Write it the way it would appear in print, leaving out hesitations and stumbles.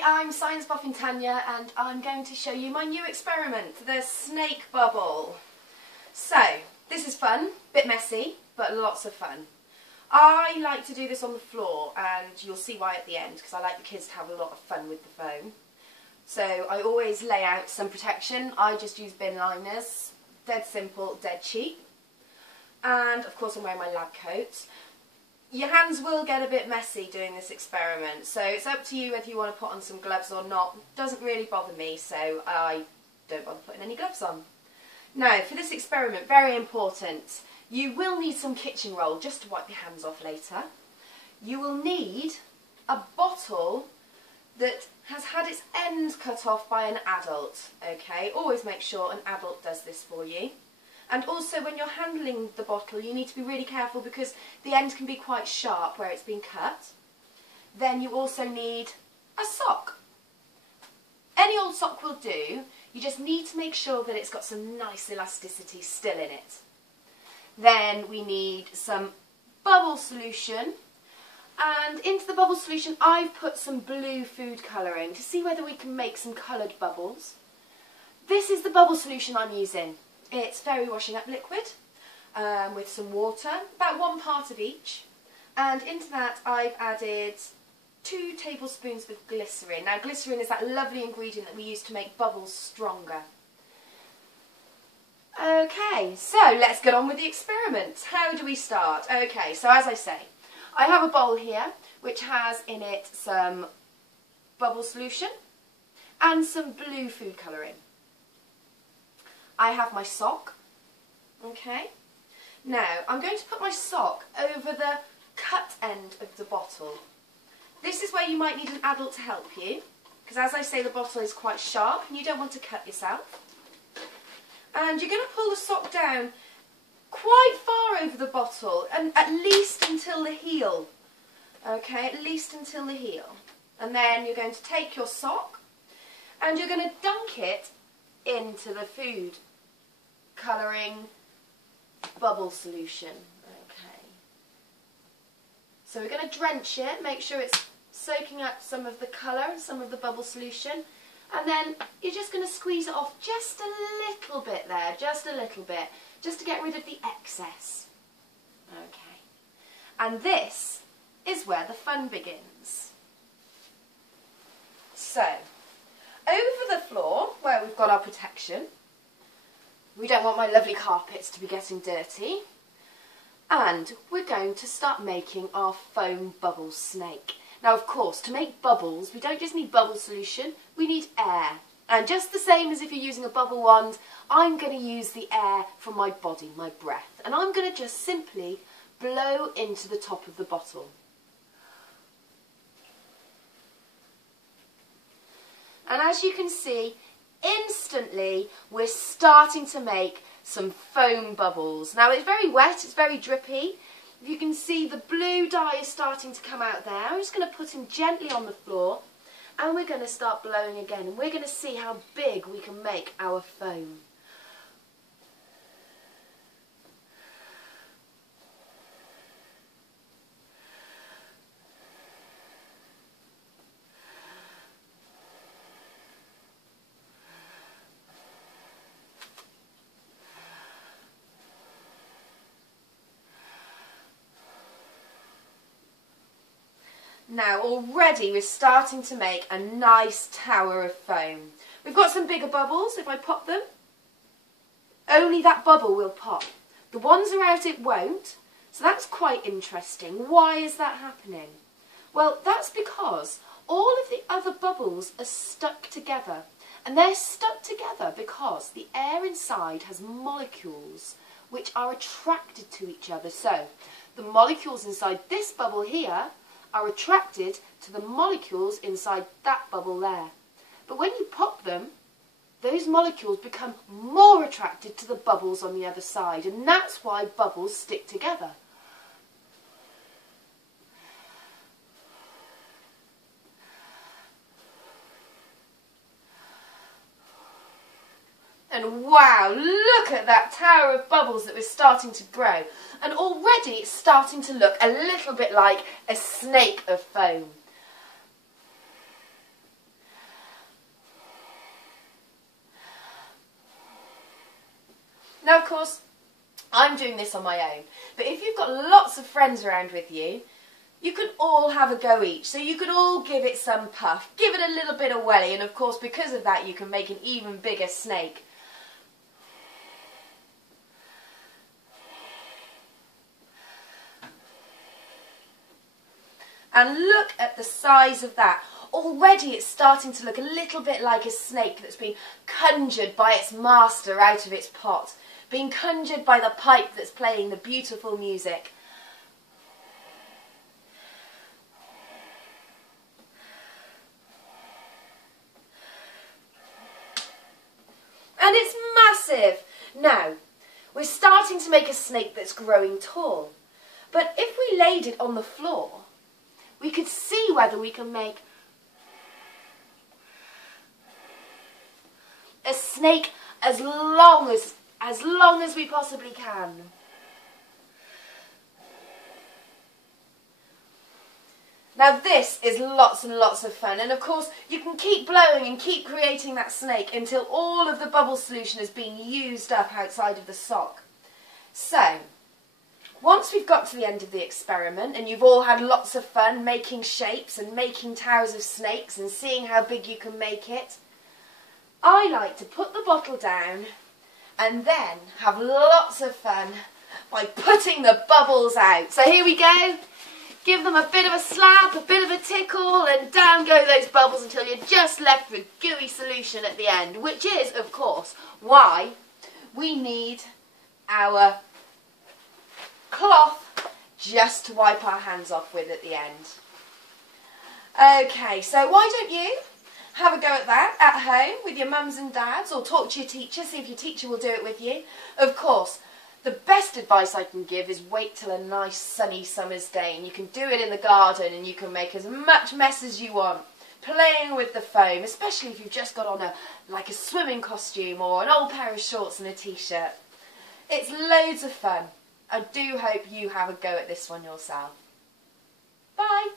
Hi, I'm Science Buffing Tanya and I'm going to show you my new experiment, the snake bubble. So, this is fun, bit messy, but lots of fun. I like to do this on the floor and you'll see why at the end, because I like the kids to have a lot of fun with the foam. So I always lay out some protection. I just use bin liners, dead simple, dead cheap. And of course I'm wearing my lab coat. Your hands will get a bit messy doing this experiment, so it's up to you whether you want to put on some gloves or not. Doesn't really bother me, so I don't bother putting any gloves on. Now, for this experiment, very important, you will need some kitchen roll just to wipe your hands off later. You will need a bottle that has had its end cut off by an adult, okay? Always make sure an adult does this for you. And also when you're handling the bottle you need to be really careful because the end can be quite sharp where it's been cut. Then you also need a sock. Any old sock will do, you just need to make sure that it's got some nice elasticity still in it. Then we need some bubble solution, and into the bubble solution I've put some blue food colouring to see whether we can make some coloured bubbles. This is the bubble solution I'm using. It's fairy washing up liquid with some water, about 1 part of each, and into that I've added 2 tablespoons of glycerin. Now glycerin is that lovely ingredient that we use to make bubbles stronger. Okay, so let's get on with the experiment. How do we start? Okay, so as I say, I have a bowl here which has in it some bubble solution and some blue food colouring. I have my sock, okay. Now I'm going to put my sock over the cut end of the bottle. This is where you might need an adult to help you, because as I say the bottle is quite sharp and you don't want to cut yourself. And you're going to pull the sock down quite far over the bottle, and at least until the heel, okay, at least until the heel. And then you're going to take your sock and you're going to dunk it into the food colouring bubble solution. Okay. So we're going to drench it, make sure it's soaking up some of the colour and some of the bubble solution, and then you're just going to squeeze it off just a little bit there, just a little bit, just to get rid of the excess. Okay. And this is where the fun begins. So, over the floor, where we've got our protection, we don't want my lovely carpets to be getting dirty, and we're going to start making our foam bubble snake. Now of course, to make bubbles, we don't just need bubble solution, we need air. And just the same as if you're using a bubble wand, I'm going to use the air from my body, my breath, and I'm going to just simply blow into the top of the bottle. And as you can see, instantly we're starting to make some foam bubbles. Now it's very wet, it's very drippy. If you can see, the blue dye is starting to come out there. I'm just going to put him gently on the floor and we're going to start blowing again, and we're going to see how big we can make our foam. Now already we're starting to make a nice tower of foam. We've got some bigger bubbles. If I pop them, only that bubble will pop. The ones around it won't, so that's quite interesting. Why is that happening? Well, that's because all of the other bubbles are stuck together, and they're stuck together because the air inside has molecules which are attracted to each other. So the molecules inside this bubble here are attracted to the molecules inside that bubble there. But when you pop them, those molecules become more attracted to the bubbles on the other side, and that's why bubbles stick together. And wow, look at that tower of bubbles that we're starting to grow. And already it's starting to look a little bit like a snake of foam. Now, of course, I'm doing this on my own, but if you've got lots of friends around with you, you could all have a go each. So you could all give it some puff, give it a little bit of welly, and of course because of that you can make an even bigger snake. And look at the size of that. Already it's starting to look a little bit like a snake that's been conjured by its master out of its pot, being conjured by the pipe that's playing the beautiful music. And it's massive. Now, we're starting to make a snake that's growing tall. But if we laid it on the floor, we could see whether we can make a snake as long as we possibly can. Now this is lots and lots of fun, and of course you can keep blowing and keep creating that snake until all of the bubble solution has been used up outside of the sock. So, once we've got to the end of the experiment and you've all had lots of fun making shapes and making towers of snakes and seeing how big you can make it, I like to put the bottle down and then have lots of fun by putting the bubbles out. So here we go. Give them a bit of a slap, a bit of a tickle, and down go those bubbles until you're just left with gooey solution at the end, which is, of course, why we need our cloth just to wipe our hands off with at the end. Okay, so why don't you have a go at that at home with your mums and dads, or talk to your teacher, see if your teacher will do it with you. Of course, the best advice I can give is wait till a nice sunny summer's day, and you can do it in the garden and you can make as much mess as you want, playing with the foam, especially if you've just got on like a swimming costume or an old pair of shorts and a t-shirt. It's loads of fun. I do hope you have a go at this one yourself. Bye!